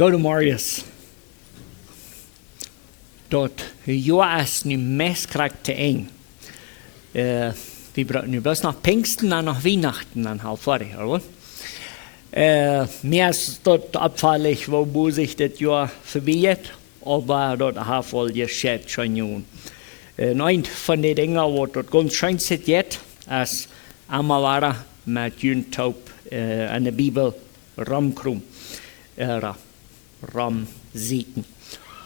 Go to Marius. Dort Joas nu mest krakte eng. Vi nu bloß nach Pfingsten und nach Weihnachten dann halb fertig, oder? Mir ist dort abfällig, wo sich das Jahr verwirrt, aber dort hat voll geschehen schon nun. Nein, von den Dingen, wo dort ganz schön sitzt, ist einmal war mit Jüntaub in der Bibel Ramkrum, Ramsieten.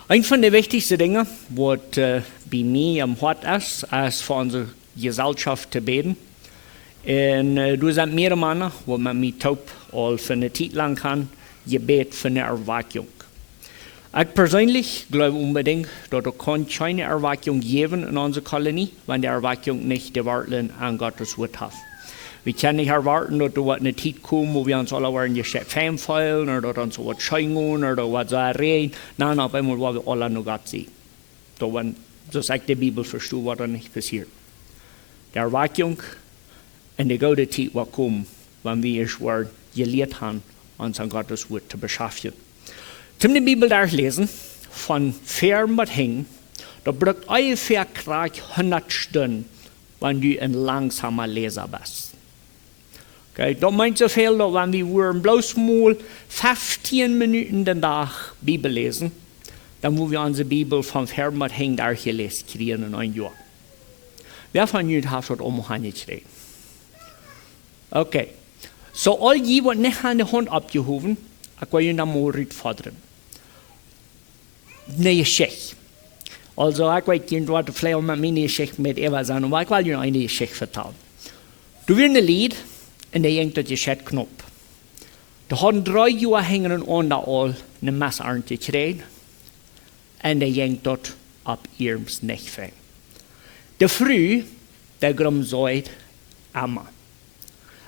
Ein von den wichtigsten Dingen, was bei mir am Hart ist für unsere Gesellschaft zu beten. Und du sagst mehrere Männer, wo man mit taub all für eine Zeit lang kann, Gebet für eine Erweckung. Ich persönlich glaube unbedingt, dass es keine Erweckung geben in unserer Kolonie, wenn die Erweckung nicht die Worte an Gottes Wort hat. Wir können nicht erwarten, dass da eine Zeit kommt, wo wir uns alle in die Stadt fallen oder dass uns was scheinen oder was so reden. Nein, auf einmal wollen wir alle nur Gott sehen. Da, wenn, so sagt die Bibel, versteht, was da nicht passiert. Die Erweckung in der gute Zeit wird kommen, wenn wir es gelehrt haben, uns an Gottes Wort zu beschäftigen. Zum die Bibel durchlesen, von fern bis hin, da braucht ungefähr 100 Stunden, wenn du ein langsamer Leser bist. Okay, das meint so viel, dass wenn wir bloß mal 15 Minuten den Tag Bibel lesen, dann wollen wir unsere Bibel von fern bis hin durchgelesen kriegen in einem Jahr. Wer von euch hat das umgehandelt? Okay, so all die, die nicht an der Hand abgehoben, ich will Ihnen mal fordern. Eine Geschichte. Also, ich weiß nicht, was vielleicht mit meiner Geschichte mit Eva sein, aber ich will Ihnen eine Geschichte vertellen. Du wirst ein Lied, und der hängt dort Geschichte Knopf. Da haben 3 Jahre hängen und all eine Messernte gekriegt, und der hängt dort ab ihrem Nächfang. Der Früh, der Grumm sagt, Amma.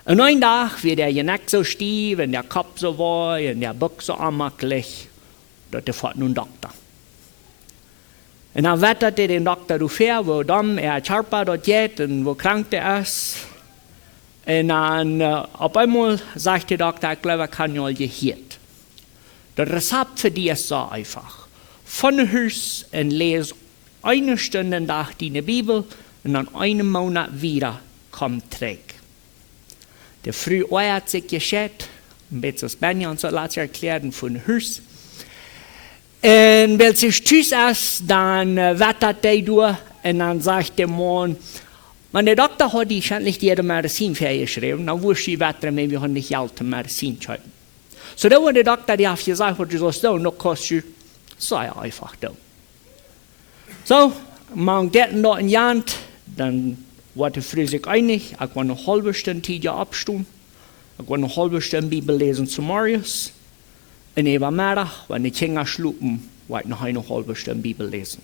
Und einen Tag wird der Neck so stief, und der Kopf so weit, und der Buck so anmakelig, dass der fährt nun Doktor. Und dann wettert den Doktor ungefähr, wo dann Charpa dort geht und wo krank der ist. Und dann auf einmal sagt der Doktor, ich glaube, ich kann ja gehört. Das Rezept für die ist so einfach. Von Haus und lese 1 Stunde am Tag die Bibel und dann 1 Monat wieder kommt Träg. Der Früh hat sich gescheit, ein bisschen Spanier und so lässt sich erklären von Haus. Und wenn sich tschüss ist, dann wettert der durch und dann sagt der Mann, wenn der Doktor hat die schändlich die Medizin geschrieben, dann wusste ich weiter, wir haben nicht Geld zum Medizin zu haben. So dann hat der Doktor die hat gesagt, was du sollst tun, dann kostet du, sei einfach da. So, man geht dort in die Hand, dann wird der Früh sich einig, ich will eine halbe Stunde Zeit abstimmen, ich will eine halbe Stunde Bibel lesen zu Marius. Und über Mittag, wenn die Kinder schlupen, will ich noch eine halbe Stunde Bibel lesen.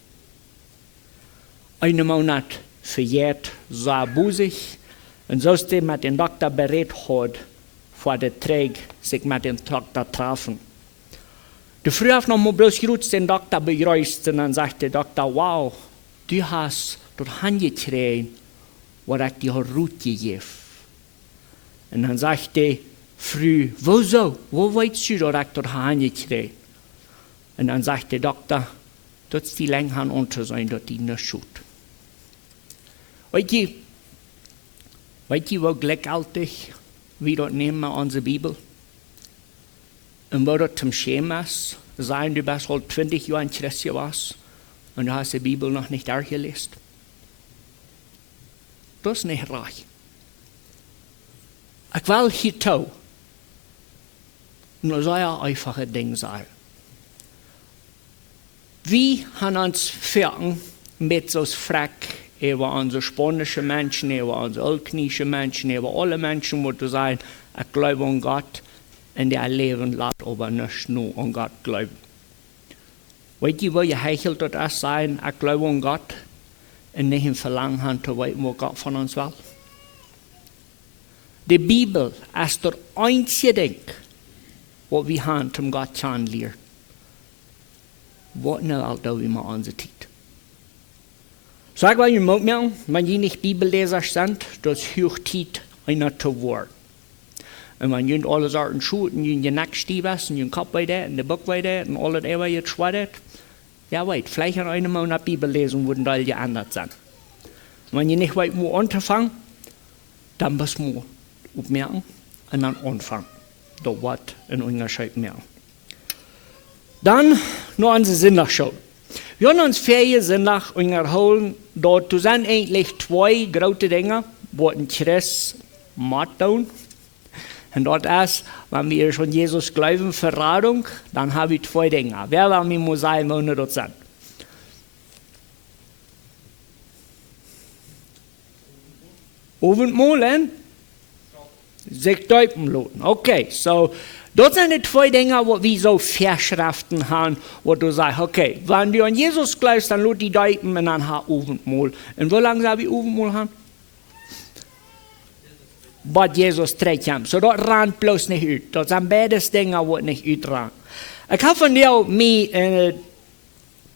Einen Monat verjährt, so busig, und so ist der mit dem Doktor berät hat, vor der Träg sich mit dem Doktor treffen. Der Früh hat noch mal bloß kurz den Doktor begrüßt und dann sagt der Doktor, wow, du hast dort hingekriegt, was ich dir Ruth gegeben. Und dann sagt der Früh, wo weißt du, dass ich dort hingekriegt? Und dann sagt der Doktor, dort ist die Länge unter sein, dort die nicht schut. Weißt du, wo glücklich wir dort nehmen unsere Bibel? Und wo dort zum Schämen ist, sagen du bist halt 20 Jahre in Christus was und du hast die Bibel noch nicht durchgelesen. Das ist nicht reich. Ich will hier tun, nur so ein einfaches Ding sein. Wir haben uns Pferden mit so Frack über unsere spanischen Menschen, über unsere altknische Menschen, über alle Menschen, die sagen, ich glaube an Gott und der Leben lässt aber nicht nur an Gott glauben. Weißt du, wo ihr hechelt das sein, ich glaube an Gott und nicht im Verlangen haben zu wissen, was Gott von uns will? Die Bibel ist das einzige Ding, was wir haben, um Gott kennenzulernen. Was in der Welt haben wir unsere Zeit? Sag mal, wenn die nicht Bibelleser sind, das ist höchst Zeit, einer zu werden. En man jint alle sorten schoen, jint je nek stiefes, en je kop bij dat, en de buk bij dat, en alle eeuwen je schwadet. Ja, weet, vielleicht an einem Mal eine Bibel lesen, würden da geändert sein. Wenn ihr nicht weit wo anfangen, dann müsst ihr aufmerken und dann anfangen. Da wird ein Unterschied mehr. Dann noch unsere Sonntagschule. Wir haben uns Ferien Sonntag unterhalten, dort sind eigentlich zwei große Dinge, die ein Christ macht tun. Und dort ist, wenn wir schon Jesus glauben, Verratung, dann habe ich zwei Dinge. Wer will mir mal sagen, wo wir dort sind? Abendmahlen? Sich taufen lassen. Okay, so, dort sind die zwei Dinge, wo wir so Verschriften haben, wo du sagst, okay, wenn du an Jesus glaubst, dann lass die taufen und dann haben Abendmahl. Und wie lange soll wir Abendmahl haben? Wat Jesus terugkomt. So dat raakt bloos niet uit. Dat zijn beide dingen wat niet uitraakt. Ik heb van jou mee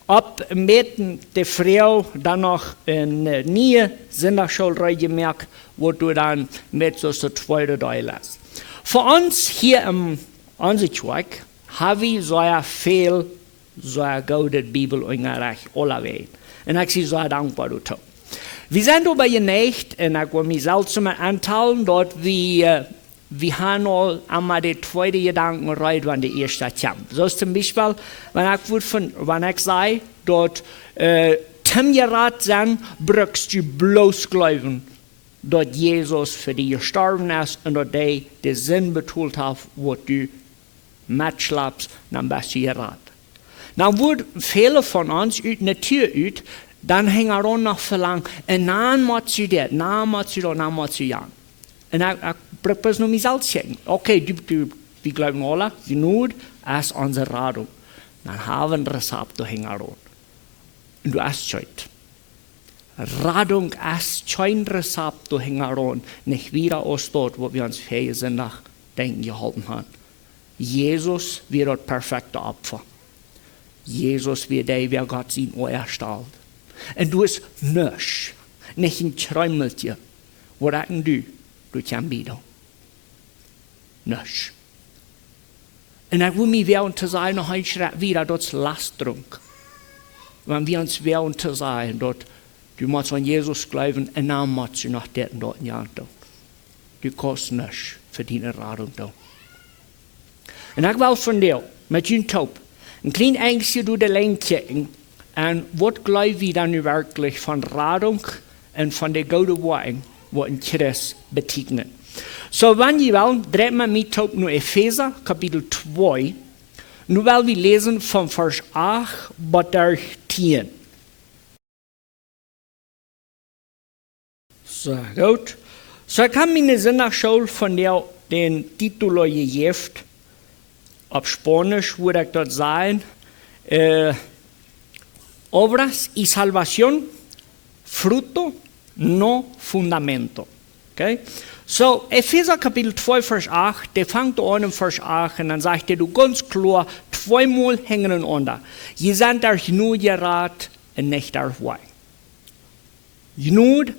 op met de vrouw dan nog een nieuwe zondagschool gemerkt, wat du dan met zo'n tweede deel les. Voor ons hier in onze kerk hebben we zo veel zo'n goede Bibel onderricht, allebei. En ik zie zo dankbaar daartoe. Wir sind aber geneigt, und ich will mich selbst mal anteilen, dort wir haben all einmal die zweite Gedanken rein, wenn die erste kommt. So ist zum Beispiel, wenn ich sage, dort Tim gerat sind, brauchst du bloß glauben, dass Jesus für dich gestorben ist und dass er den Sinn betont hat, was du mitschleppst, dann bist du gerat. Dann wird viele von uns aus der Tür uit, dann hängt er auch noch verlangen, und dann muss du das, dann muss du das, dann muss du ja. Und ich brauche es nur mich selbst checken. Okay, wir glauben alle, genug ist unsere Radung. Dann haben wir ein Rezept, da hängt er auch. Und du hast schon. Radung ist kein Rezept, da hängt er auch. Nicht wieder aus dort, wo wir uns fähig sind, nach Denken gehalten haben. Jesus wird das perfekte Opfer. Jesus wird der, wer Gott sein Ohr erstellt. Und du ist nicht ein Träumeltje. Was hätten du? Du kannst wieder. Nichts. Und ich will mich wehren zu sagen, noch ein Schritt wieder, das ist Lastdrung. Wenn wir uns wehren zu sagen, dort, du musst an Jesus glauben, und dann musst du noch dort und dort jagen. Du kannst nichts für deine Radung tun. Und ich will von dir, mit dem Taub, ein kleines Ängstchen durch die Länge checken, und was glauben wir dann wirklich von Radung und von der guten Worten, die in Christus betekenen? So, wenn ihr wollt, dreht man mit auf nur Epheser, Kapitel 2. Nun wollen wir lesen von Vers 8 bis 10. So, gut. So, ich habe mir eine Sonderschule von der den Titel gegeben. Auf Spanisch würde ich dort sagen, Obras y salvación, fruto, no fundamento. Okay? So, Epheser Kapitel 2, Vers 8, der fängt an in Vers 8 und dann sagt er, du ganz klar, zweimal hängen einander. Je seid euch nur gerat und nicht auf Wein. Genug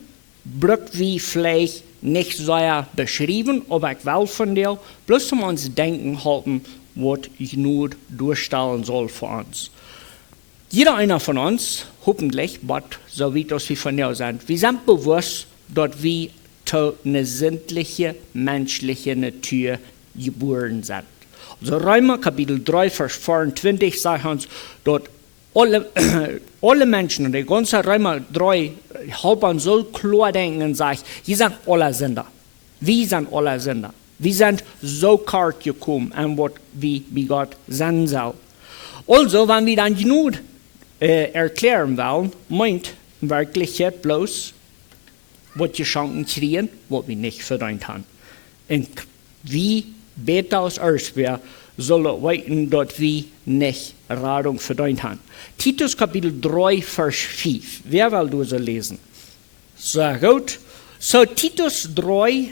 braucht wie vielleicht nicht so beschrieben, aber ich will von dir, bloß um uns denken halten, was Genug durchstellen soll für uns. Jeder einer von uns, hoffentlich, so wie das wir von dir sind, wir sind bewusst, dass wir zu einer sinnlichen, menschlichen Natur geboren sind. Also Römer Kapitel 3, Vers 24 sagt uns, dass alle Menschen, und der ganze Römer 3, halb so klar denken und sagt, wir sind alle Sünder. Wir sind alle Sünder. Wir sind so kalt gekommen, an was wir bei Gott sein soll. Also, wenn wir dann genug erklären wollen, meint in Wirklichkeit bloß, was die Chancen kriegen, was wir nicht verdient haben. Und wie besser als uns wäre, soll es weiten, dass wir nicht Radung verdient haben. Titus Kapitel 3, Vers 5. Wer will das lesen? So gut. So Titus 3,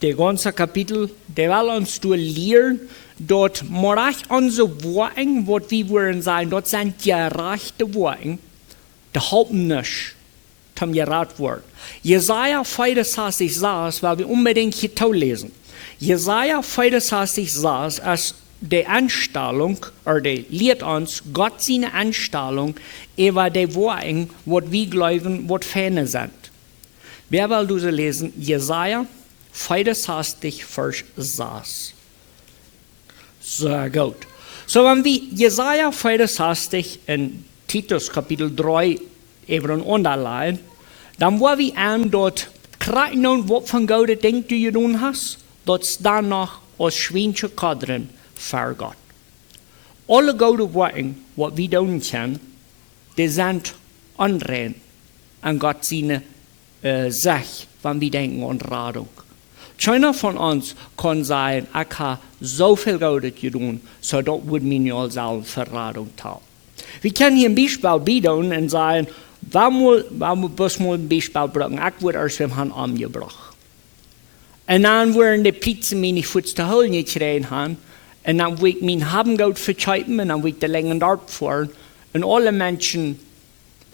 der ganze Kapitel, der will uns lehren, dort morach unsere Worte, was wir wollen sein, dort sind gerechte Worte, die halten nicht zum gerat wordt. Jesaja 65 saß, weil wir unbedingt hier lesen. Jesaja 65 saß, als die Anstellung, oder die lehrt uns, Gott seine Anstellung, über die Worte, was wir glauben, was Fähne sind. Wer will du sie lesen? Jesaja 65, Vers 6. Sehr gut. So, wenn wir Jesaja 65 in Titus Kapitel 3 eben unterleihen, dann wollen wir an dort kriegen, was von Gott Ding du getan hast, dort danach als Schweinchen kadren für Gott. Alle gute Worte, was wir tun können, die sind anrein an Gott seine Sache, wenn wir denken an Radung. Keiner von uns kann sagen, ich habe so viel Gutes getan, so das würde mir nicht selber Verradung tun. Wir können hier ein Beispiel bieten und sagen, warum muss man ein Beispiel bringen? Ich würde erst mit dem Arm gebracht. Und dann würden die Pizzen mir nicht Fuß zu holen gekriegt haben. Und dann würde ich mein Habengeld verkaufen und dann würde ich die Länge dort fahren. Und alle Menschen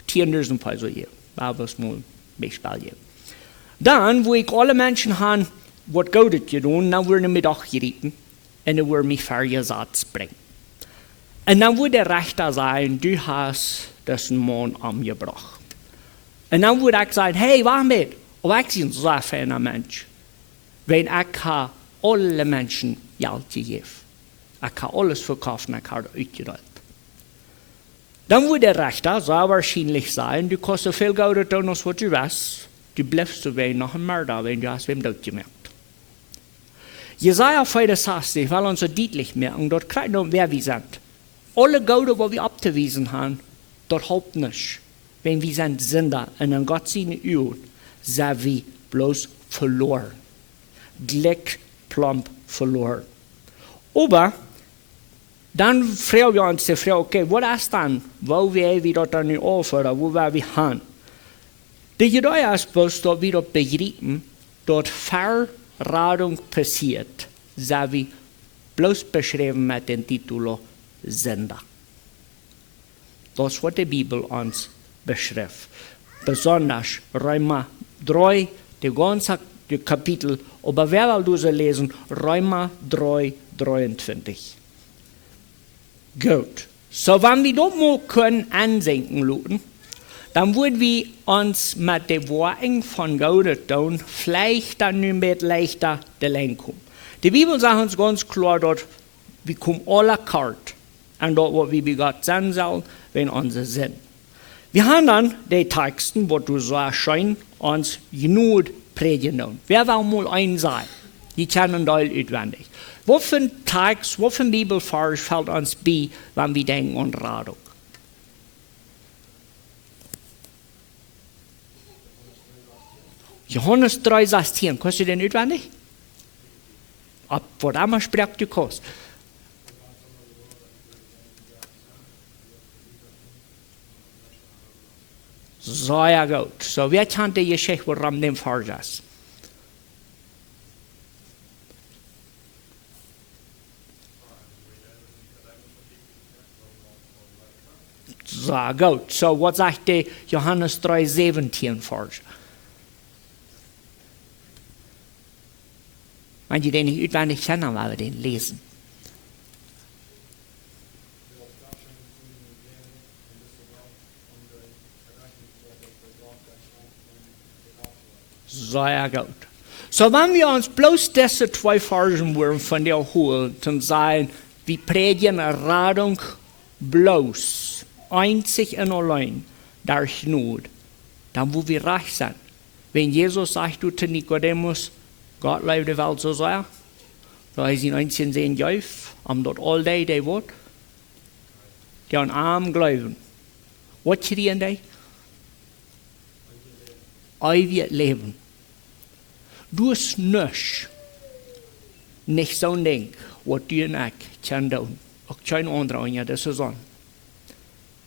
10.000 Peso geben. Das muss man ein Beispiel geben. Dann würde ich alle Menschen haben, was Gutes getan, dann würden mich auch gerieten. Und dann würden mich für Satz bringen. Und dann würde der Richter sagen, du hast diesen Mann umgebracht. Und dann würde ich sagen, hey, warum nicht? Aber ich bin so ein feiner Mensch. Wenn ich alle Menschen Geld gegeben. Ich habe alles verkauft und ich habe ausgerollt. Dann würde der Richter so wahrscheinlich sagen, du kannst so viel Geld tun, als was du weißt. Du bleibst so wenig nach dem Mörder, wenn du hast wem Tod gemerkt. Jesaja 65 will uns so deutlich merken, dort kriegt man, wer wir sind. Alle Gute, die wir abzuweisen haben, dort haupt nicht. Wenn wir sind Sünder und an Gott seine Augen, sind wir bloß verloren. Glück plump verloren. Aber dann fragen wir uns die Frage, okay, was ist dann? Wo wir dort dann nicht aufhören, wo wir hin? Die Gedanke ist bloß, dass wir dort begreifen, dort Verradung passiert, sind wir bloß beschrieben mit dem Titel Sünder. Das ist, was die Bibel uns beschreibt. Besonders Römer 3, die ganze Kapitel, aber wer will du sie lesen? Römer 3, 23. Gut. So, wenn wir das mal können ansenken lassen, dann würden wir uns mit den Worten von Gott tun, vielleicht dann nicht mehr leichter der Länge kommen. Die Bibel sagt uns ganz klar, dass wir kommen alle kalt an das, was wir bei Gott sein sollen, wenn unser Sinn. Wir haben dann die Texten, wo du so erscheinen, uns genug predigen. Wer will mal ein sein? Die kennen das auswendig. Was für ein Text, was für ein Bibelvers fällt uns bei, wenn wir denken an Radung? Johannes 3,16, kannst du den auswendig? Ab vor dem spricht du kannst. Sehr gut. So, wer kennt die Geschichte, woran dem Vers ist? Sehr gut. So, was sagt der Johannes 3,17 Vers? Wenn ihr den nicht auswendig kennen, weil wir den lesen. Sehr gut. So, wenn wir uns bloß diese zwei Versen von der holen, dann sagen, wir predigen eine Radung bloß, einzig und allein, durch Not, dann wo wir reich sind. Wenn Jesus sagt zu Nikodemus, Gott leidt die Welt so sehr, da ist ihn einzig sehen, am dort all day, der Wort, die an arm glauben. Was kriegen die? Ewig Leben. Du hast nicht so ein Ding, was du und ich können tun. Auch kein anderer in der Saison,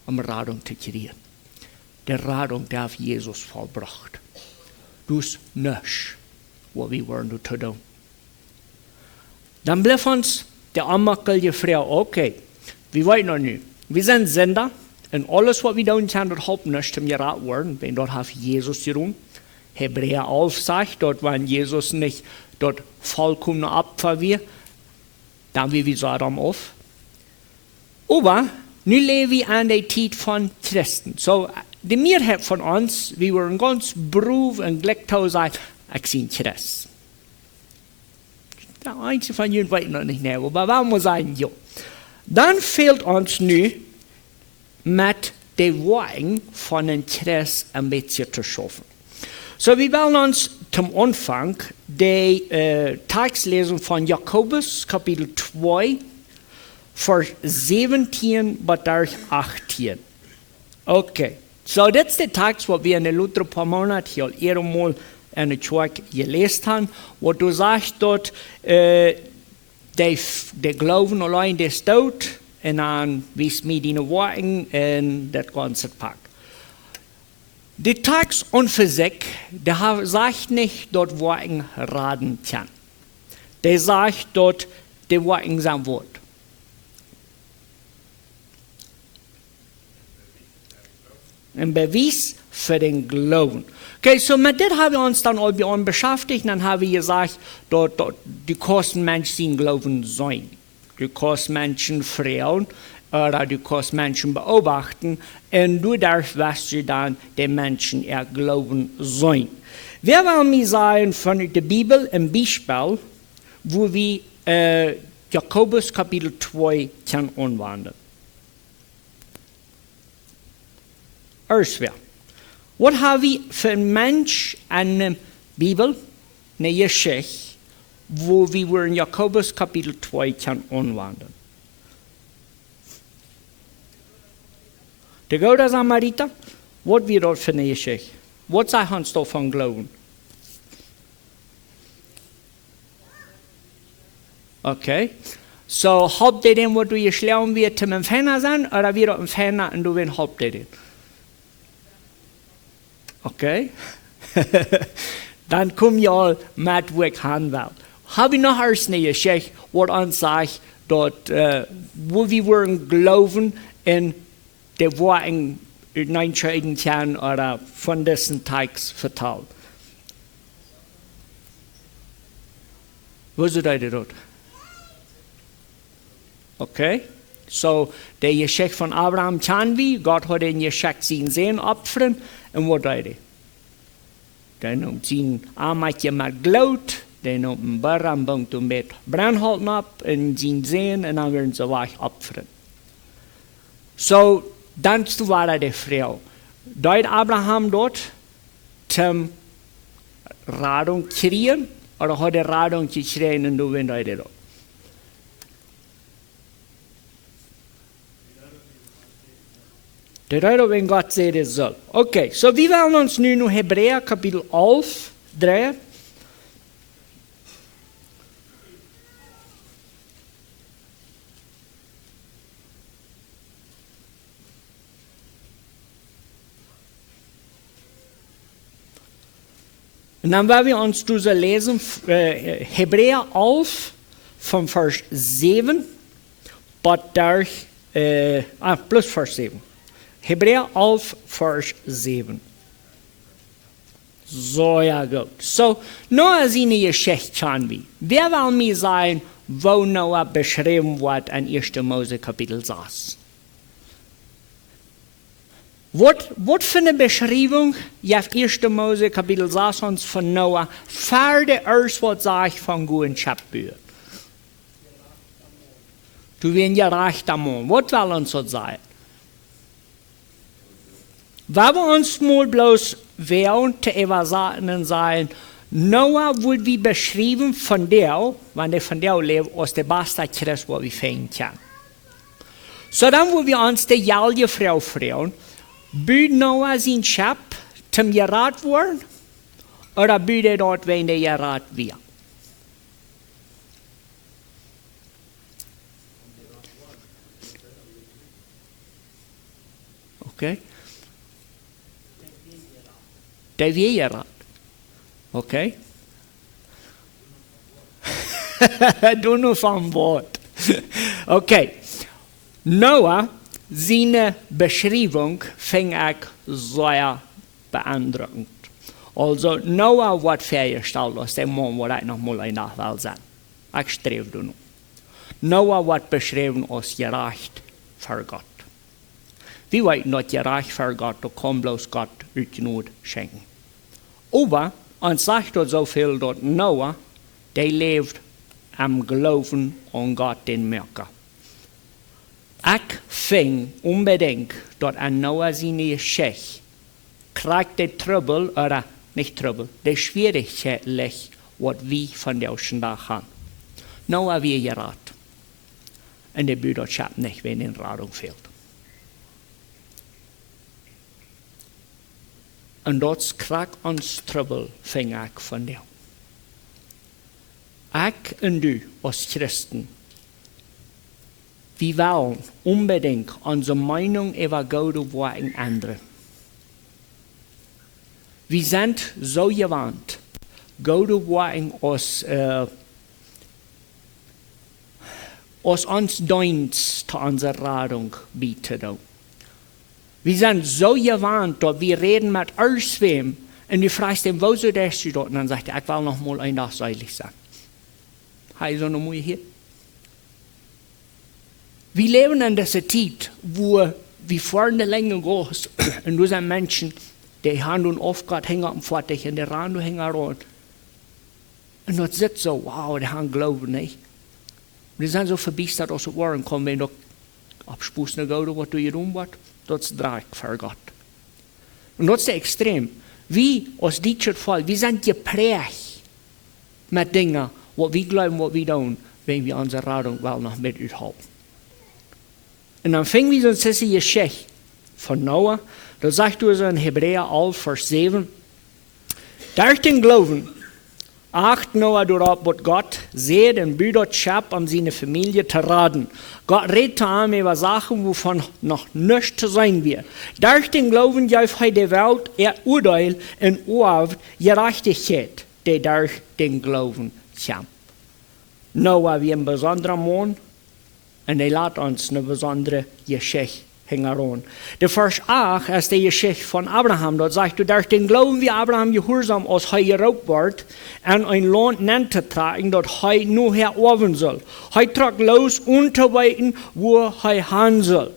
um Radung zu kriegen. Die Radung darf Jesus vollbracht. Du hast nicht, was wir wollen zu tun. Dann bleibt uns der anmakelige Frage, okay, wir wollen noch nicht. Wir sind Sünder, En alles wat we doen kan, dat helpt niet om geraad worden. Wenn dat heeft Jezus gedaan. Hebräer 11 sagt, dort wenn Jesus nicht dort vollkommen Opfer wir, dann wie wir Sodom auf. Aber nu leben wir an der Zeit von Christen. So, die Mehrheit von uns, wir waren ganz beruf und glücklich sein, ich bin Christ. Der einzige von ihnen weiß noch nicht mehr, aber warum muss sagen, ja. Dann fehlt uns nu mit den Worten von den Christ ein bisschen zu schaffen. So, wir wollen uns zum Anfang die Textlesung von Jakobus, Kapitel 2, Vers 17 bis 18. Okay, so das ist der Text, was wir in der Luther paar Monate hier einmal in der Kirche gelesen haben, wo du sagst dort, der Glauben allein des tot, und dann wies mir die Worte und das ganze Pack. Der Text und Physik, der sagt nicht, dort Worten raten kann. Der sagt dort, die Worten sein Wort. Ein Beweis für den Glauben. Okay, so mit dem haben wir uns dann auch beschäftigt. Dann haben wir gesagt, dort die kosten Menschen Glauben sein. Die kosten Menschen Frauen oder die kosten Menschen beobachten. Und du darfst, was du dann den Menschen ihr Glauben sein. Wir wollen mir sagen von der Bibel ein Beispiel, wo wir Jakobus Kapitel 2 kann anwenden. Erstmal, was haben wir für einen Mensch an der Bibel, eine Geschichte, wo wir in Jakobus Kapitel 2 kann anwenden? Der gute Samariter, was wir dort für eine Geschichte? Was sagt uns davon Glauben? Okay. So, habt ihr den, wo du geschlagen wird, zum Empfänger sein, oder wir Empfänger und du willst, habt ihr den? Okay. Dann komm ja mit, wo ich hin will. Habe ich noch eine Geschichte, was uns sagt, dort, wo wir wollen glauben, in der Worten entscheiden kann oder von diesen Text verteilt. Wo ist das dort? Okay, so der Geschichte von Abraham kann wir, Gott hat den Geschichte sein Sehen opfern und was ist das? Dann um sein Armetje mit Glut, dann um den Barren bringt und mit Brennholz ab und sein Sehen und dann werden sie weich opfern. So, dann war die Frau. Dort Abraham dort zum Radung kriegen, oder hat er Radung gekriegt und du bist dort? Der Rede, wenn Gott sagt, es soll. Okay, so wir wollen uns nun in Hebräer Kapitel 11 drehen. Und dann werden wir uns diese lesen, Hebräer 11 vom Vers 7 plus Vers 7. Hebräer 11, Vers 7. So, ja gut. So, nur als eine Geschichte kann wir. Wer will mir sagen, wo Noah beschrieben wird in 1. Mose Kapitel 6? Was für eine Beschreibung gibt 1. Mose Kapitel 6 uns von Noah, vor der erst was sagt von guten Schöpfung? Du wirst ja recht am Mond. Was will uns das sagen? Wenn wir uns mal bloß während der Evasaten sagen, Noah wird wie beschrieben von der, wenn der von der lebt, aus der beste Christ, was wir finden können. So dann, wo wir uns die jalge Frau fragen, büht Noah sein Schöpf zum Gerat worden, oder büht er dort, wenn der Gerat wird? Okay. Der wir gerat. Okay. Du nur vom Wort. Okay. Noah seine Beschreibung fing ich sehr beeindruckend. Also, Noah wird festgestellt, aus dem Mann, wo ich noch mal ein Nachwahl sein. Ich strebe du noch. Noah wird beschrieben als gerecht für Gott. Wir wissen nicht gerecht für Gott, da kann bloß Gott Not schenken. Aber uns sagt dort so viel, dass Noah, der lebt am Glauben an Gott, den Merker. Ich fing unbedingt, dass an Noah seine Geschichte kriegt der Trouble, oder nicht Trouble, der Schwierigkeit, was wir von der Tag haben. Noah wie gerat. Und der Botschaft nicht, wenn in Radung fehlt. Und dort kriegt uns Trouble, fing ich von dir. Ich und du als Christen, wir wollen unbedingt unsere Meinung über Gott und andere. Wir sind so gewandt, Gott als uns Dienst zu unserer Radung bietet. Wir sind so gewandt, dass wir reden mit irgendwem und du fragst ihn, wo soll der dort? Und dann sagt er, ich will noch mal ein Tag seilig sein. Habe ich so eine Mühe hier? Wir leben in dieser Zeit, wo wir vorne Länge groß und du sind Menschen, die Hand und Aufgabe hängen am Vortag und der Rand hängen ran. Und dort sitzt so, wow, die haben Glauben nicht. Wir sind so verbiestert aus den Ohren kommen, wenn du abspusten gehst, was du hier rumwart, das dreht für Gott. Und das ist extrem. Wir, aus diesem Fall, wir sind geprägt mit Dingen, was wir glauben, was wir tun, wenn wir unsere Radung wel noch mit uthalten. Und dann fingen wir so eine Geschichte von Noah. Da sagt er so in Hebräer 11, Vers 7. Durch den Glauben acht Noah darauf, was Gott sieht und büdet schab, um seine Familie zu raten. Gott redet ihm über Sachen, wovon noch nichts sein wird. Durch den Glauben gab er der Welt Urteil und Urhaft Gerechtigkeit, die durch den Glauben kam. Noah wie ein besonderer Mann und er lässt uns eine besondere Geschichte hängen. Der Vers 8 ist die Geschichte von Abraham. Dort sagt du, durch den Glauben wie Abraham gehorsam, als er geraubt wird, und ein Land nennt zu tragen, dort er nur erobern soll. Er tragt los, unterweiten, wo er hin soll.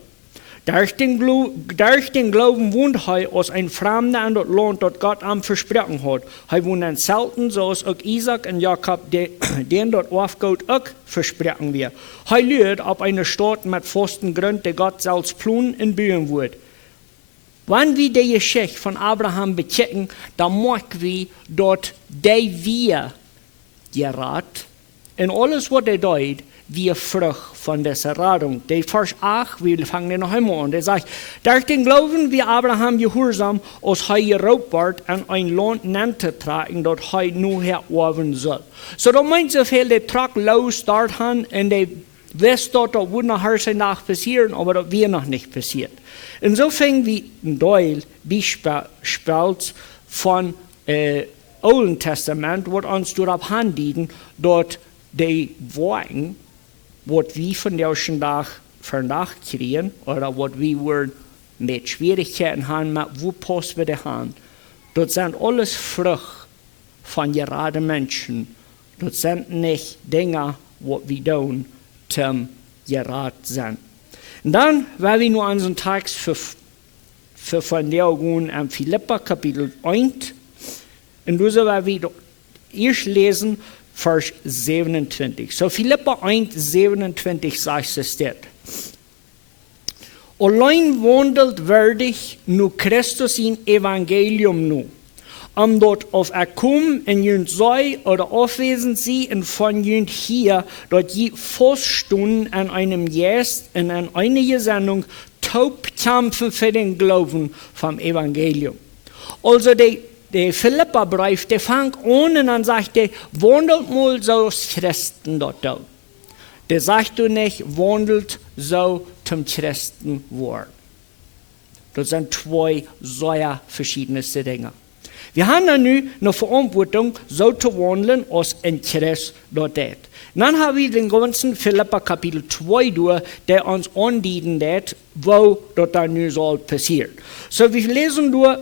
Durch den Glauben wohnt er als ein Fremder in das Land, das Gott ihm versprochen hat. Er wohnt in Zelten, so als auch Isaac und Jakob, den dort aufgeht, auch versprochen wird. Er lebt auf einer Stadt mit festen Grund, die Gott selbst planen und bauen wird. Wenn wir die Geschichte von Abraham bechecken, dann merken wir, dass wir gerät und alles, was er tut, wie Frucht von dieser Radung. Der Vers 8, wir fangen noch einmal an, der sagt, durch den Glauben wie Abraham gehorsam, als er geraubt wird, und ein Land nennt zu tragen, das er nur erobern soll. So, da meint so viel, der tragt los dorthin, und der weiß dort, das wird nachher nach passieren, aber das wird noch nicht passiert. Und so fängt wie ein Teil Beispiels von Alten Testament, was uns darauf handelt, dort die Worte, was wir von der ersten Tag vernacht kriegen, oder was wir mit Schwierigkeiten haben, wo passen wir das an. Das sind alles Früchte von geraden Menschen. Das sind nicht Dinge, was wir tun, zum gerad sein. Und dann, weil wir nur unseren Text für von der gehen, am Philippa Kapitel 1, und du so, weil wir erst lesen, Vers 27. So Philippa 1, 27 sagt es dort. Allein wandelt würdig nur Christus in Evangelium nu, dort auf kommen in jünd sei oder aufwesend sie und von jünd hier, dort je feststunden an einem Gest und an einer Gesendung taub kämpfen für den Glauben vom Evangelium. Also der Philippa-Brief, der fängt an und dann sagt er, wandelt mal so als Christen dort. Der sagt du nicht, wandelt so zum Christen worden. Das sind zwei sehr verschiedene Dinge. Wir haben dann nu eine Verantwortung, so zu wandeln, als in Christus dort det. Dann haben wir den ganzen Philippa Kapitel 2 durch, der uns andienen det, wo dort dann nu soll passieren. So, wir lesen durch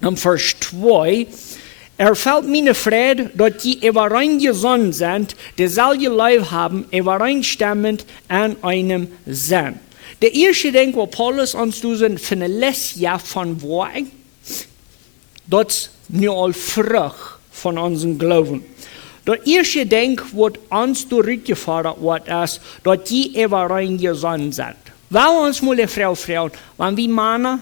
am Vers 2, fällt mir Freude, dass die übereingesonnen sind, dieselbe Leib haben, übereinstimmend an einem Sinn. Der erste Ding, was Paulus uns tut, für eine Lesja von Wahrheit, das ist nur all Frucht von unserem Glauben. Der erste Ding, was uns durchgefordert wird, ist, dass die übereingesonnen sind. Weil uns mal Frau, wenn wir Männer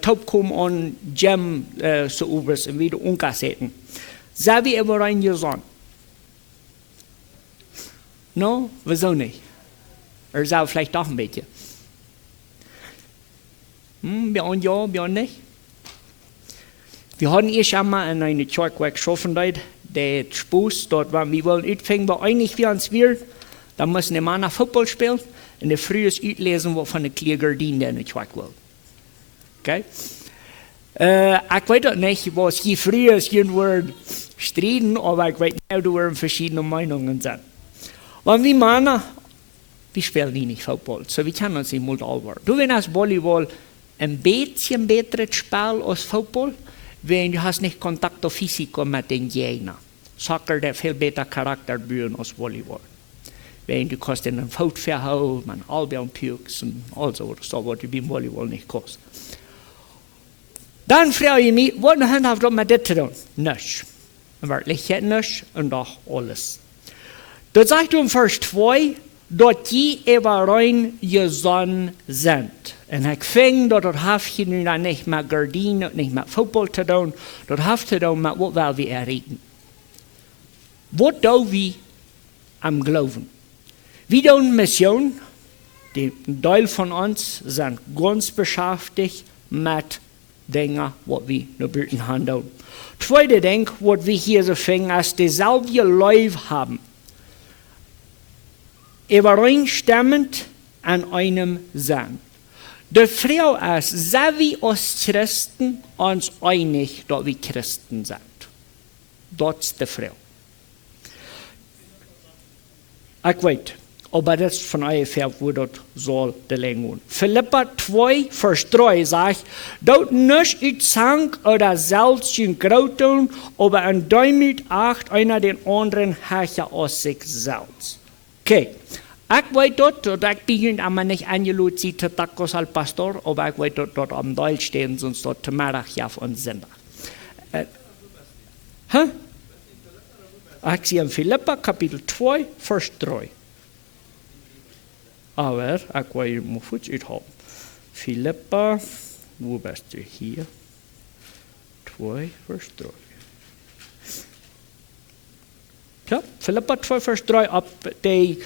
taub kommen an Gem zu Ubers und wieder umkassetten, sind wir übereingesonnen? No, wieso nicht? Oder vielleicht doch ein bisschen. Björn ja, Björn nicht. Wir haben erst einmal in einer Kirche geschaffen, der Spaß dort war. Wir wollen utfängen, aber eigentlich wie uns wir, da müssen die Männer Fußball spielen und die Früh ist utlesen, was von der Kliergardine in der Kirche will. Okay? Ich weiß nicht, was hier früher ist, hier wird streiten, aber ich weiß nicht, da werden verschiedene Meinungen sind. Wenn wir Männer, wir spielen nicht Fußball, so wir können uns nicht mal allwar. Du, wenn das Volleyball ein bisschen besseres Spiel als Fußball, wenn du hast nicht Kontakt Physik mit den Gegnern. Soccer, der viel besser Charakter bühren als Volleyball. Wenn du kannst in den Fuß verhauen, man Albion Pukes und all so, was du beim Volleyball nicht kannst. Dann frage ich mich, was hat das mit das zu tun? Nichts. In Wirklichkeit nichts und doch alles. Das sagt du im Vers 2, dass die überein gesonnen sind. Und ich finde, dass das hat hier nun nicht mit Gardinen, nicht mit Fußball zu tun, das hat zu tun mit, was wir erreichen. Was tun wir am Glauben? Wir tun Mission, die Teil von uns sind ganz beschäftigt mit Dingen, was wir nach Bürten handeln. Zweite Ding, was wir hier so finden, ist, dieselbe Leib haben. Übereinstimmend an einem Sinn. Die Frau ist, sind wir als Christen uns einig, dass wir Christen sind. Das ist die Frau. Ich weiß, aber das ist von euch her, wo das soll der Länge. Philippa 2, Vers 3 sagt, dort nicht in Zank oder selbst in Grautun, aber in Demut acht einer den anderen Herrscher aus sich selbst. Okay. Ich weiß dort, ich bin aber nicht eingeladen, sie zu Tacos als Pastor, aber ich weiß dort am Teil stehen, sonst dort zum Mittag ja von Sonntag. Ich sehe in Philippa, Kapitel 2, Vers 3. Aber ich will hier mal kurz haben. Philippa, wo bist du hier? 2, Vers 3. Ja, Philippa 2, Vers 3, ab die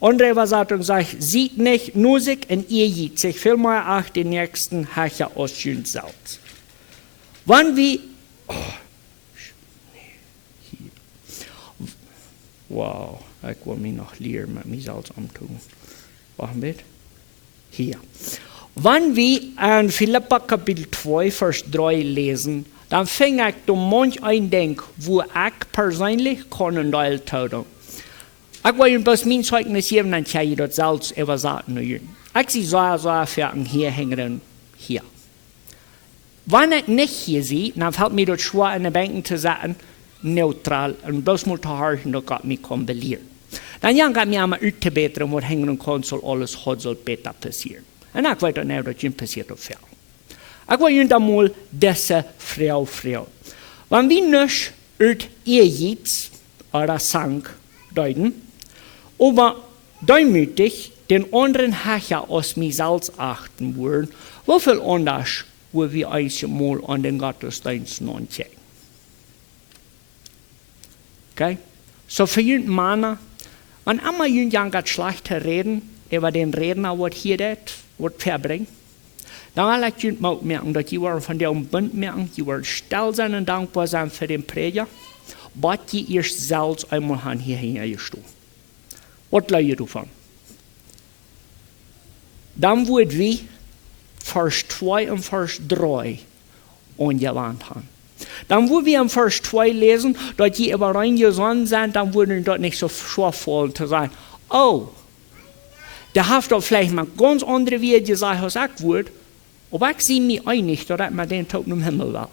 andere Übersetzung sagt, sieht nicht nur sich und ihr jeht sich vielmehr auch den nächsten Herrscher aus schön selbst. Wann wir, wow, ich will mich noch lehren mit mir selbst antun. Machen wir hier. Wenn wir in Philippa Kapitel 2, Vers 3 lesen, dann fing ich da manch ein Denk, wo ich persönlich einen Teil tun. Ich will Ihnen bloß mein Zeugnis geben, dann kann ich das selbst übersetzen. Ich sehe so Ferien hier hängen, hier. Wenn ich nicht hier sehe, dann fällt mir das schwer, in den Bänken zu sitzen, neutral, und bloß mal zu horchen, dass Gott mich kombiniert. Dann geht mir einmal auszubetten, was hängen kann, soll alles hat, soll besser passieren. Und ich weiß nicht, dass das passiert auf Feld. Ich will Ihnen einmal diese Frau. Wenn wir nicht aus ihr oder Sang deuten, aber demütig den anderen Herrscher aus mir selbst achten wollen, wie viel anders, wo wir uns mal an den Gottesdienst anschauen. Okay? So für die Männer, wenn immer jemand schlecht reden, über den Redner, was hier das verbringt, dann will ich jemand merken, dass die von dem Bund merken, die wollen still sein und dankbar sein für den Prediger, was die erst selbst einmal hierher gestoßen. Was leid ihr davon? Dann wird wie Vers 2 und Vers 3 angewandt haben. Dann, wo wir im Vers 2 lesen, dass die über reingesonnen sind, dann würde dort nicht so schwer fallen zu sagen, oh, der hat doch vielleicht mal ganz andere Wege gesagt, was ich würde, aber ich sehe mich einig, dass man den Tod im Himmel will.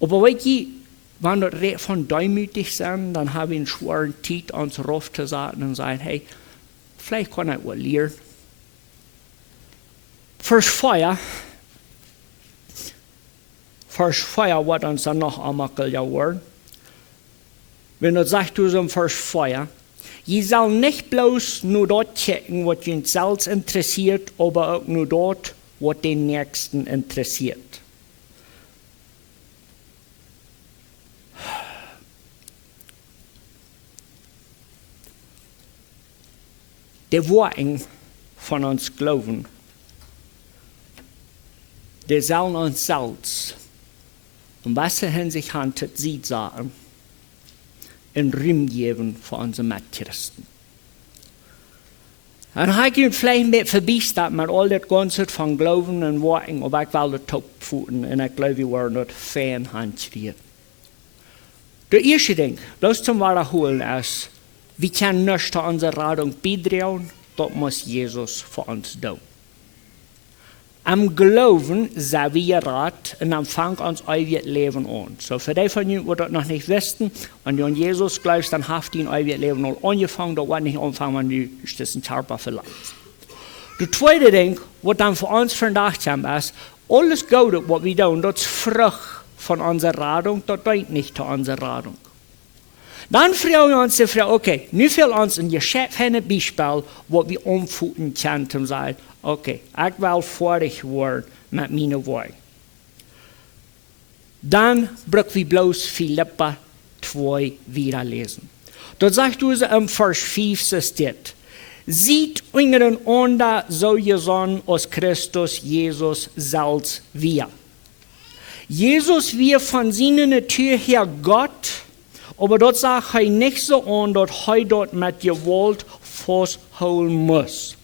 Aber wenn die, wenn wir von demütig sind, dann haben wir einen schweren Tiet ans Rauf zu sagen und sagen, hey, vielleicht kann ich was lernen. Vers 4 wird uns dann noch einmal geworden. Wenn du sagst, du so im Vers 4, je soll nicht bloß nur dort checken, was ihn selbst interessiert, aber auch nur dort, was den Nächsten interessiert. Der Worten von uns glauben, der sollen uns selbst, um was er in sich handelt, sieht sagen, in Raum geben für unsere Mitchristen. Und ich gehe vielleicht mit vorbeistappen mit all das Ganze von Glauben und Worten, aber ich will das topfuten und ich glaube, wir werden das fein handschrieben. Der erste Ding, bloß zum Wiederholen ist, wir können nicht zu unserer Rettung beitragen, das muss Jesus für uns tun. Am Glauben sind wir Rat und dann fangen uns euer Leben an. So für die von Ihnen, die das noch nicht wissen, wenn du an Jesus glaubst, dann habt ihr euer Leben noch angefangen, das wird nicht anfangen, wenn du diesen Körper verlässt. Der zweite Ding, was dann für uns verdacht haben, ist, alles Gute, was wir tun, das ist Frucht von unserer Rettung, das dient nicht zu unserer Rettung. Dann fragen wir uns die Frage, okay, nu fehlt uns ein Geschäft ein Beispiel, was wir umfuten können, um zu sagen, okay, ich will fertig werden mit meinen Worten. Dann brauchen wir bloß Philippa 2 wieder lesen. Dort sagt du im Vers 5 steht, sieht untereinander so gesonnen aus Christus Jesus selbst wir. Jesus wir von seiner Natur her Gott, aber dort sagt er nicht so an, dass er dort mit Gewalt festhalten muss.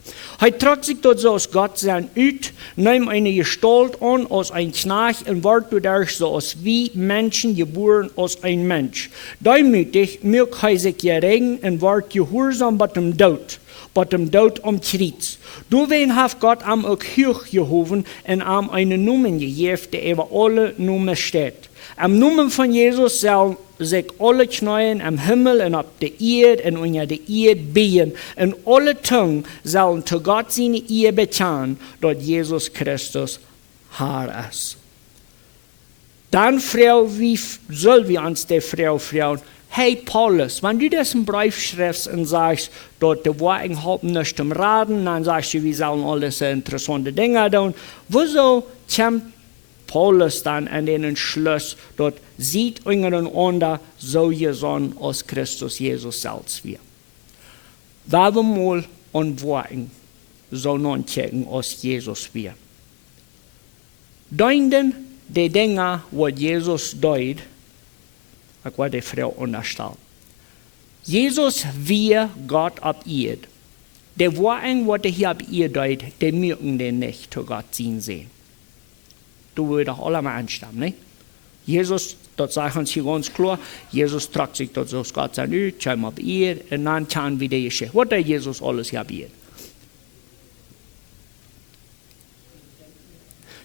Er trägt sich dort so aus Gott sein ut, nimmt eine Gestalt an als ein Knast und wird dadurch so als wie Menschen geboren als ein Mensch. Demütig mögt er sich gering und wird gehorsam bei dem Tod am Kreuz. Deswegen hat Gott am auch hochgehoben und am einen Namen gegeben, der über alle Namen steht. Am Namen von Jesus soll sich alle Knien am Himmel und auf der Erde und unter der Erde beten. Und alle Zungen sollen zu Gott seine Ehre bekennen, dass Jesus Christus Herr ist. Dann sollen wir uns der Frau fragen, hey Paulus, wenn du das im Brief schreibst und sagst, dort die Worte haben nicht zum Raten, dann sagst du, wir sollen alles interessante Dinge tun, wieso kommt Paulus dann an den Entschluss, dort sieht untereinander so gesonnen aus Christus Jesus selbst wir. Weil wir mal an Worten so nachdenken aus Jesus wir. Deuten die Dinge, was Jesus deut, ich werde die Frau unterstellen. Jesus wir Gott ab ihr. Die Worte, was er hier ab ihr deut, die mögen den nicht zu Gott sehen. Du würdest doch alle mal anstammen, nicht? Jesus, das sagt uns hier ganz klar, Jesus trägt sich dort aus Gott sein Ut, schau ab ihr, und dann kann wieder geschehen. Was hat Jesus alles hier ab ihr?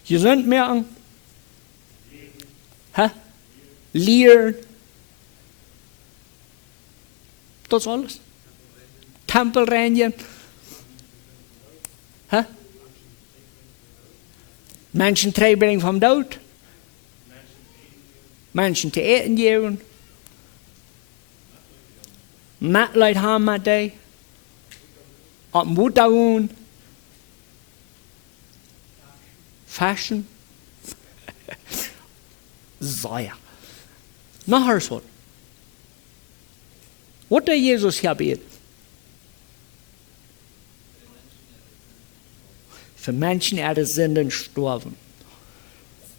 Gesund merken? Lehren? Das alles? Tempel reinigen? Menschen terugbrengen vom Tod. Menschen te eten geben. Mitleid haben mit die. Op Mut doen. Fasten. Sehr. Noch eens wat. Wat deed Jesus hier bij? Für Menschen, die sind gestorben.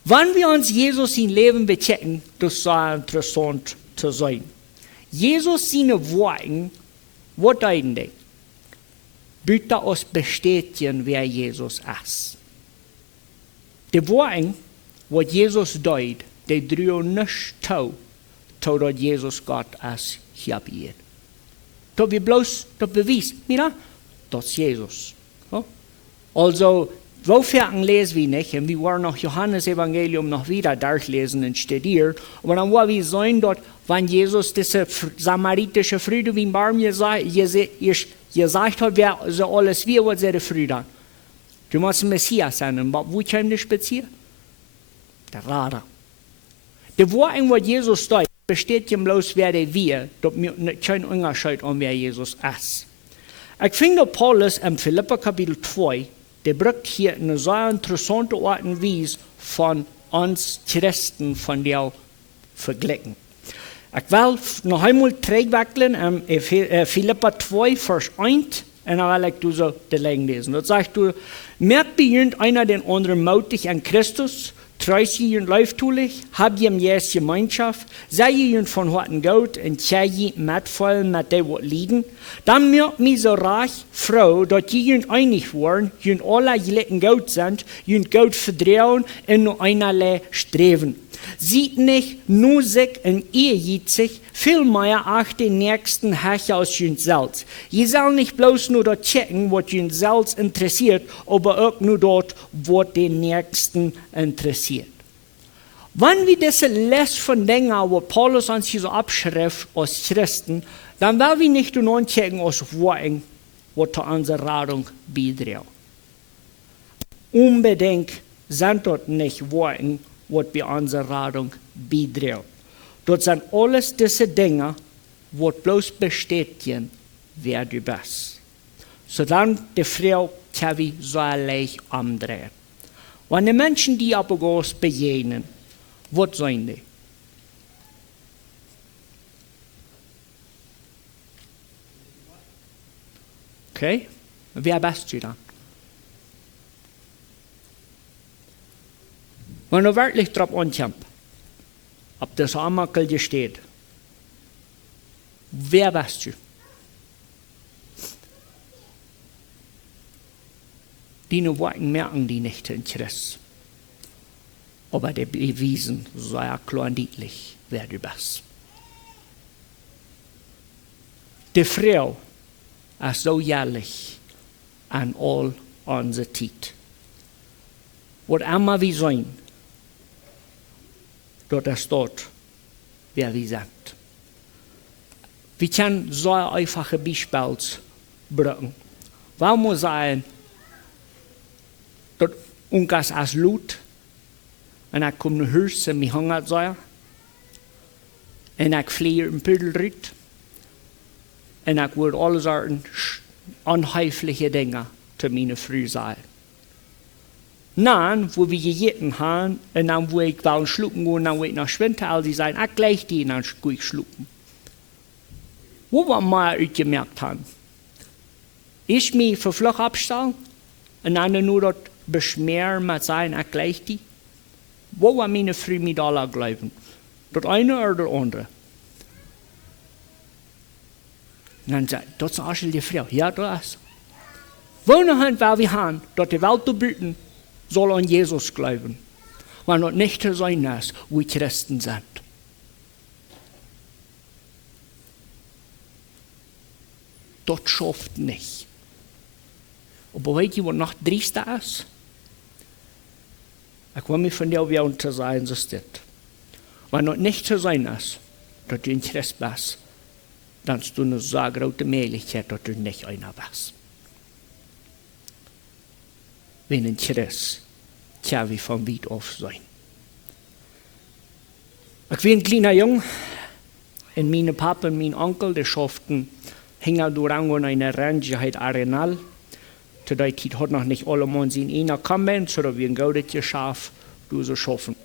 Wenn wir uns Jesus sein Leben bechecken, das ist sehr interessant zu sein. Jesus seine Worte, was deuten die? bitte uns bestätigen, wer Jesus ist. Die Worte, was Jesus deut, die drehen nicht zu, dass Jesus Gott ist, hier bei. Das wir bloß das Beweis, mira, das ist Jesus. Ja? Also, wofür lesen wir nicht? Und wir wollen noch Johannes Evangelium noch wieder durchlesen und studieren. Aber dann wollen wir sehen, dass, wenn Jesus diese samaritische Früde wie ein Baum gesagt hat, wer so alles wie, was seine Früde. Du musst ein Messias sein. Und wo kommt der Spazier? Der Radar. Die Worte, was Jesus sagt, besteht ja bloß, wer der wir, dass wir keinen Unterschied an, wer Jesus ist. Ich finde, Paulus im Philipper Kapitel 2, der bringt hier eine sehr interessante Art und Weise von uns Christen von der vergleichen. Ich will noch einmal zurückwechseln Philipper 2, Vers 1, und dann will ich so die Länge lesen. Dort sagt du, merkt bei einer den anderen mutig an Christus, treust ihr läuftulich, habt ihr jetzt Gemeinschaft, sei ihr von Horten Gott und sei ihr mitvoll mit dem, was liegen. Dann merkt mir so reich, Frau, dass ihr einig waren, ihr alle gelitten Gott sind, ihr Gott vertrauen und nur einerlei streben. Sieht nicht nur sich in ihr sich, vielmehr auch den nächsten Herrscher als ihr selbst. Ihr soll nicht bloß nur dort checken, was ihr selbst interessiert, aber auch nur dort, was den nächsten interessiert. Wenn wir diese Lest von Dingen, wo Paulus uns hier so abschrift als Christen, dann werden wir nicht nur checken, als Worten, was zu unserer Radung beiträgt. Unbedingt sind dort nicht Worten, was bei unserer Radung beiträgt. Dort sind alles diese Dinge, die bloß bestätigen, wer du bist. So dann die Frau kann wie so leicht umdrehen. Wenn die Menschen, die aber groß begegnen, was sind die? Okay, wer bist du dann? Wenn du wirklich drauf ankommst, ob das Armakel steht, wer bist du? Die Worte merken die nicht in Christus. Aber die bewiesen sehr klar und deutlich, wer du bist. Die Frau ist so jährlich an all unsere Zeit. Was immer wir sein, dort ist dort, wer wir sind. Wir können so einfache Beispiele bringen. Warum muss sagen, dort ungas als Lut, und ich komme nach Hause, mich hungert sein, und ich fliehe im Pödelritt, und ich würde alle Sorten unheimliche Dinge zu meiner Früh sagen. Dann, wo wir gegessen haben, und dann, wo ich will schlucken gehen, dann, wo ich nach Schwintal, sie sagen, ich gleich die, dann gehe ich schlucken. Wo wir mal gemerkt haben, ich mich für Fluch abstellen, und dann nur dort beschmieren mit sagen, ich gleich die. Wo war meine Früh mit aller glauben? Das eine oder das andere? Und dann sagt, das ist eine die Frau. Ja, das ist. Wo noch weil wir haben, dort die Welt zu bieten, soll an Jesus glauben. Weil dort nicht zu sein ist, wie Christen sind. Das schafft nicht. Aber weißt du, was noch driester ist? Ich will mich von dir werden zu sein, so ist das. Wenn das nicht zu sein ist, dass du in Christ bist, dann hast du eine sehr große Möglichkeit, dass du nicht einer bist. Wenn in Christ, kann wir von weit auf sein. Ich war ein kleiner Junge, und meine Papa und mein Onkel, die schafften, hingen durch in einer Range, die heißt Arenal. Zu der Zeit hat noch nicht alle Mann in einer kommen, sondern wir ein gutes Geschäft so schaffen.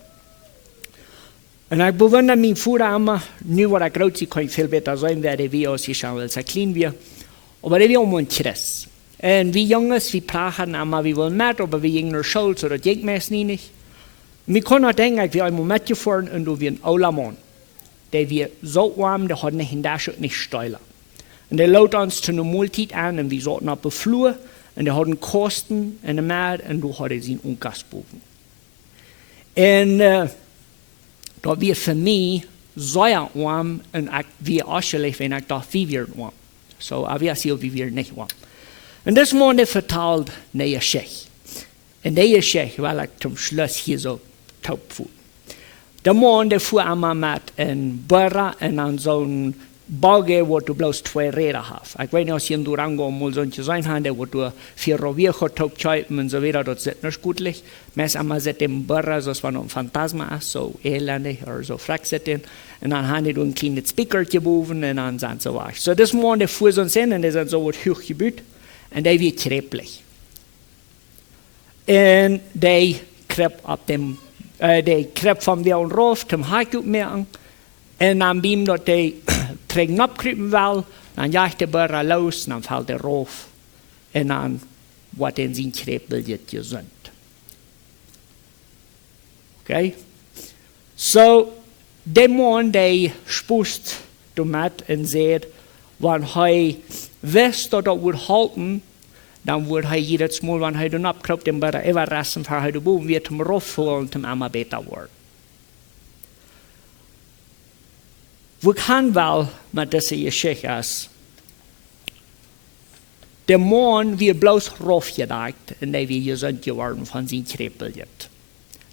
Und ich bewundere meinen Vater immer, nur weil er groß ist, kann ich viel besser sein, werde wie als ich schaue, als er klein wird. Aber der will um ein Christ. Und wir Jungs, wir plagen immer, wir wollen mit, aber wir gehen in der Schule, so das geht meistens nicht. Wir können auch denken, ich will einmal mitgefahren und du wirst ein Auler Mann. Der wird so warm, der hat nicht in der Schule nicht steiler. En de loopt ons til een måltid aan en vi zaten op de vloer en de hadden kosten en de maat en toen hadden ze een onkastboven. En dat weer voor mij zeer warm en ik weer alsjeblieft en ik dacht wie weer warm. Zo, ik weet niet wie weer niet warm. En dus man verteld naar je Sheikh. En deze Sheikh wil ik zum Schluss hier zo taupvoeren. De man voer allemaal met een burra en aan zo'n bagger waar du bloos 2 räder hast. Ich weiß nicht, als je in Durango mal so ein sein haben, wo du 4 Rovier getaugt hast und so weiter, das ist nicht gutlich. Meist einmal seit dem Burra, so es war noch ein Phantasma ist, so elendig oder so frack sitten. Und dann haben die ein kleines Speaker gebogen und dann sind so was. So das Mann, der fuhr so ein Sinn und der sind so was hochgebaut und der wird krepelig. Und der krepp ab dem, der krepp von der und rauf zum Haken mehr an. Und dann beim dort der Trägen abkrypen will, dann jagt der Burra los, dann fällt er rauf und dann wird in sein Krepeljet gesund. Okay? So, der Mann, der spust damit und sagt, wenn er weiß, dass er wird halten, dann wird er jedes Mal, wenn er dann abkrypt, den Burra überraschen, für er den Boden wird zum raufholen, zum einmal besser werden. We gaan wel met deze Geschichte is. Der Mann wird bloß raufgedagt und der wird gesund geworden von seinem Krepeljet.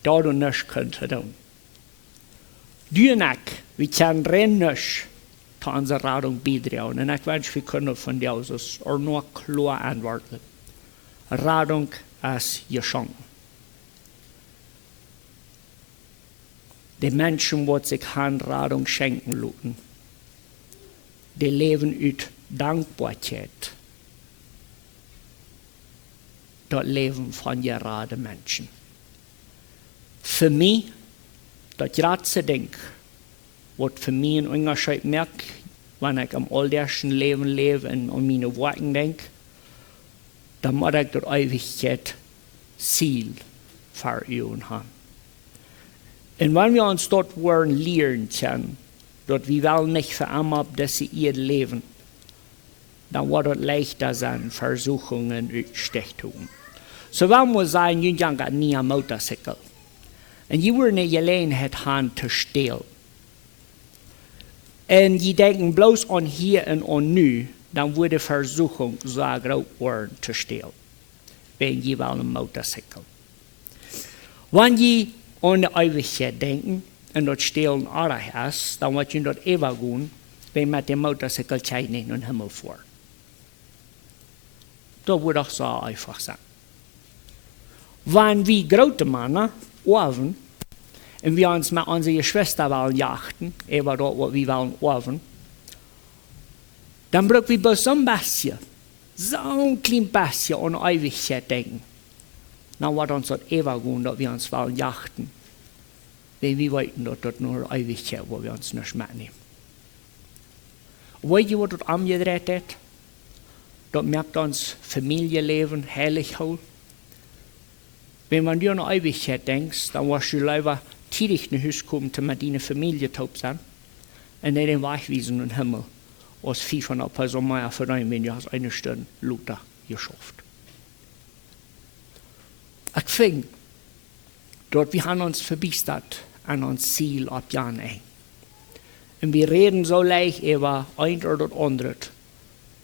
Da du nichts kannst tun. Du und ich, wir können rein nichts zu unserer Radung beitragen. Und ich wünsche, wir können von dir aus nur klar antworten. Radung ist geschenkt. Die Menschen, die sich Radung schenken lassen, die leben aus Dankbarkeit. Das Leben von geraden Menschen. Für mich, das letzte Ding, was für mich einen Unterschied merkt, wenn ich am alldärsten Leben lebe und an meine Worte denke, dann muss ich das Ewigkeit Ziel für ihn haben. Und wenn wir uns dort wollen lernen können, dass wir wollen nicht für einmal, dass sie ihr leben, dann wird es leichter sein, Versuchungen auszustechen. So wenn wir sagen, ihr habt nie ein Motorcycle, und ihr wollt eine Gelegenheit haben, zu stehlen, und ihr denken bloß an hier und an nu, dann wird die Versuchung so groß werden, zu stehlen, wenn ihr wollt ein Motorcycle. Wenn ihr an die Ewigkeit denken und das Stehlen auch ist, dann wird ihr dort ewig gehen, wenn mit dem Motorcycle nicht in den Himmel fahren. Das würde auch so einfach sein. Wenn wir große Männer oben und wir uns mit unserer Geschwister wollen jachten, über dort, wo wir wollen oben, dann brauchen wir bloß so ein bisschen, so ein klein bisschen an die Ewigkeit denken. Dann wird uns das ewig gehen, dass wir uns wollen jachten. Wenn wir wollten, dass das nur eine Ewigkeit, wo wir uns nicht mitnehmen. Weißt ihr, was das umgedreht hat? Das merkt uns Familienleben herrlich hoch. Wenn man dir an eine Ewigkeit denkst, dann wirst du lieber tidig nach Hause kommen, mit deiner Familie taub sein, und nicht den Wegwiesen im Himmel, als 500 Personen mehr für dich, wenn du hast eine Stunde Luther geschafft. Ich finde, dort wir haben uns verbessert an uns Ziel ab Jahren ein. Und wir reden so leicht über ein oder das andere,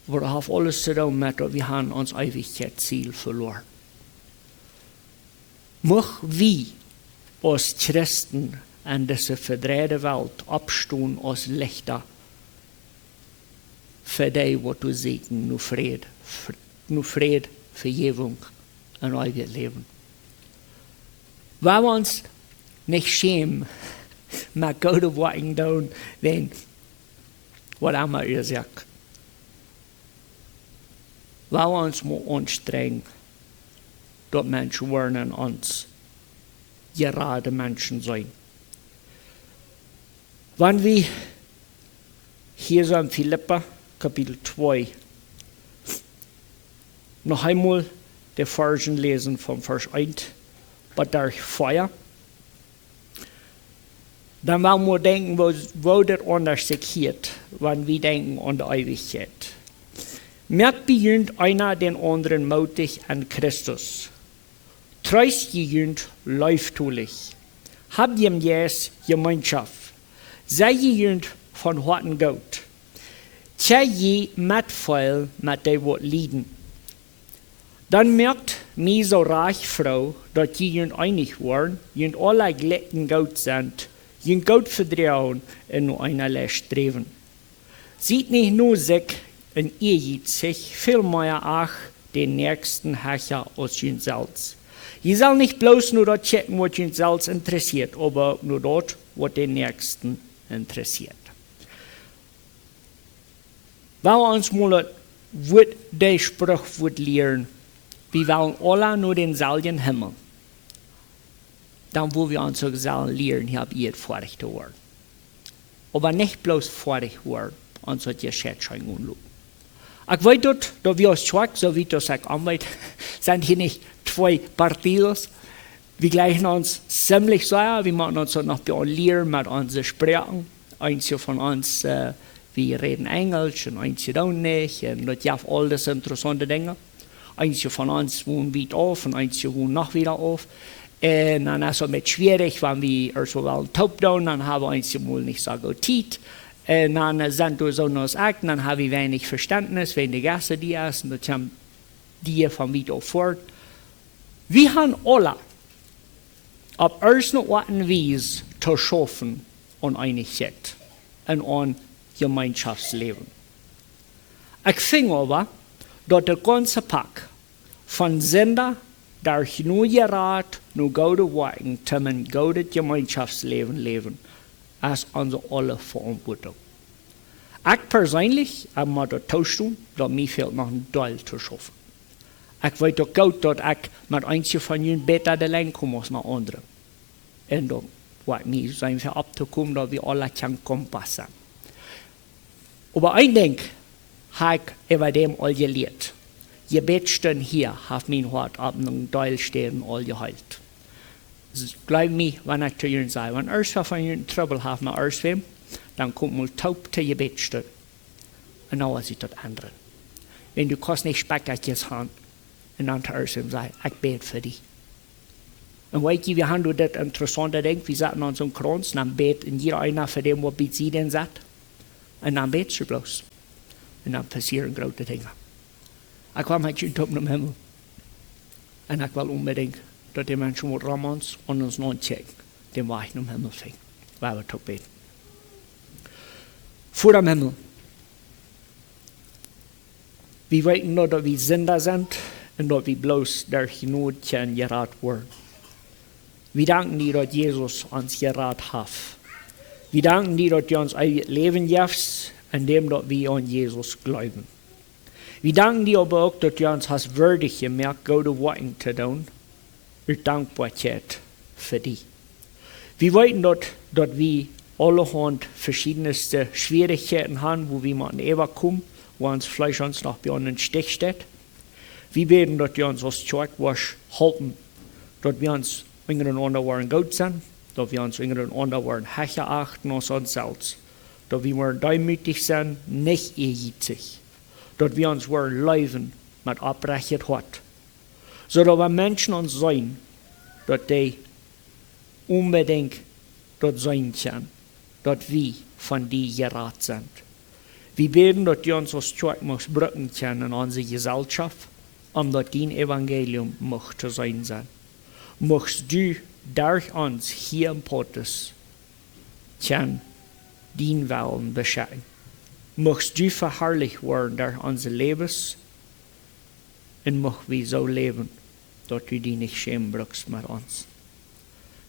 wo das auf alles zu tun mit, wir haben uns Ewigkeitsziel verloren. Möch wir als Christen in dieser verdrehten Welt abstehen als Lichter für die, was du segnen, nur Fried, Vergebung und ewiges Leben. Weil wir uns nicht schämen, mit guten Worten tun, wenn, was immer ihr sagt. Weil wir uns mal anstrengen, dass Menschen wollen uns gerade Menschen sein. Wenn wir hier so in Philipper, Kapitel 2, noch einmal die Versen lesen vom Vers 1, bei der Feuer, dann wollen wir denken, wo das anders sich hier, wenn wir denken an die Ewigkeit. Merkt bejunt einer den anderen mutig an Christus. Treust gejunt läuftulich. Habt ihm jes Gemeinschaft. Sei gejunt von Horten Gott. Tja je mitfeil mit de wat lieden. Dann merkt mir so reich Frau, dass die junt einig waren, junt alle gletten Gott sind, junt Gott vertrauen und nur einerlei streben. Sieht nicht nur sich und ihr sich vielmehr auch den nächsten Herrscher als junt selbst. Je soll nicht bloß nur dort checken, was junt selbst interessiert, aber nur dort, was den Nächsten interessiert. Wenn wir uns mal wird der Spruch wird lernen, wir wollen alle nur den selben Himmel, dann wollen wir uns auch lernen, hier habt ihr fertig zu werden. Aber nicht bloß fertig werden, uns hat ihr Schätzchen unlob. Ich weiß dort, dass wir uns schwach, so wie das ich anweit, sind hier nicht zwei Partidos. Wir gleichen uns ziemlich sehr, wir machen uns noch bei uns lernen mit unseren Sprachen. Eins von uns, wir reden Englisch und eins auch nicht. Und das ja alles interessante Dinge. Eins von uns wohnen wieder auf und eins wohnen noch wieder auf. Und dann ist es mit schwierig, wenn wir also einen Top-Down, dann haben wir eins mal nicht so gut Zeit. Und dann sind wir so noch Akten, dann haben wir wenig Verständnis, wenn die Gäste die essen, dann haben die von wieder auf fort. Wir haben alle auf ersten Weise zu schaffen und Einigkeit und ein Gemeinschaftsleben. Ich finde aber, dass der ganze Pack von Sender, der nur gerät, nur gute Worten, zum ein gutes Gemeinschaftsleben leben, als unsere alle Verantwortung. Ich persönlich habe mir das tauschen, dass mir fehlt noch ein Teil zu schaffen. Ich weiß doch gut, dass ich mit einigen von ihnen besser allein komme als mit anderen. Und da war mir so einfach abzukommen, dass wir alle kommen passen. Aber ein Ding habe ich über dem all gelehrt. Je Bettstehen hier hat mein Hart ab einem Teil stehen all geheilt. Glaub mir, wenn ich zu ihnen sage, wenn erst von ihnen Trouble hat mit erst wem, dann kommt mal taub zu je Bettstehen. Und dann ist es das andere. Wenn du kannst nicht Speckertjes haben, und dann zu erst wem sagen, ich bete für dich. Und weißt du, wir haben das interessante Ding, wir saßen an so einem Kranz, und dann beten jeder einer für den, was sie denn sagt. Und dann betest du bloß. Und dann passieren große Dinge. Ich komme heute in den Himmel. Und ich will unbedingt, dass die Menschen mit Ramons und uns noch checken, den war ich im Himmel fing, weil wir doch beten. Vor dem Himmel. Wir wissen nur, dass wir Sünder sind und dass wir bloß durch Not gerettet wurden. Wir danken dir, dass Jesus uns gerettet hat. Wir danken dir, dass du uns ein Leben gibst, indem wir an Jesus glauben. Wir danken dir aber auch, dass du uns hast würdig gemacht, gute Worte zu tun. Und Dankbarkeit für dich. Wir wissen, dass wir allerhand verschiedenste Schwierigkeiten haben, wo wir mal in Eva kommen, wo uns vielleicht uns noch bei uns im Stich steht. Wir beten, dass du uns als Kirche helfen, dass wir uns untereinander waren gut sind, dass wir uns untereinander waren Herrscher achten als uns selbst, dass wir demütig sind, nicht ehrgeizig, dass wir uns leben mit Abrechnet hat, so dass wir Menschen uns sehen, dass die unbedingt dort sein können, dass wir von dir gerettet sind. Wir beten, dass du uns als Kirche brücken können in unsere Gesellschaft, dass dein Evangelium zu sein sein. Möchtest du durch uns hier im Pottes dein Willen beschenken. Möchtest du verherrlicht werden durch unser Lebens und möchten wir so leben, dass du dich nicht schämen brauchst mit uns.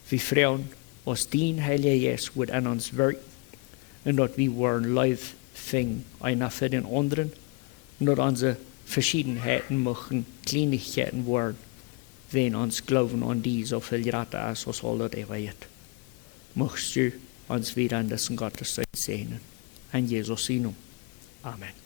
Wir freuen uns, dein Heiliger Jesus wird an uns wirken und dass wir wollen live finden, einer für den anderen und dass unsere Verschiedenheiten möchten Kleinigkeiten werden, wenn uns Glauben an die so viel Ratte ist, als alle die Welt. Möchtest du uns wieder an dessen Gottesdienst sehen. An Jesus Namen. Amen.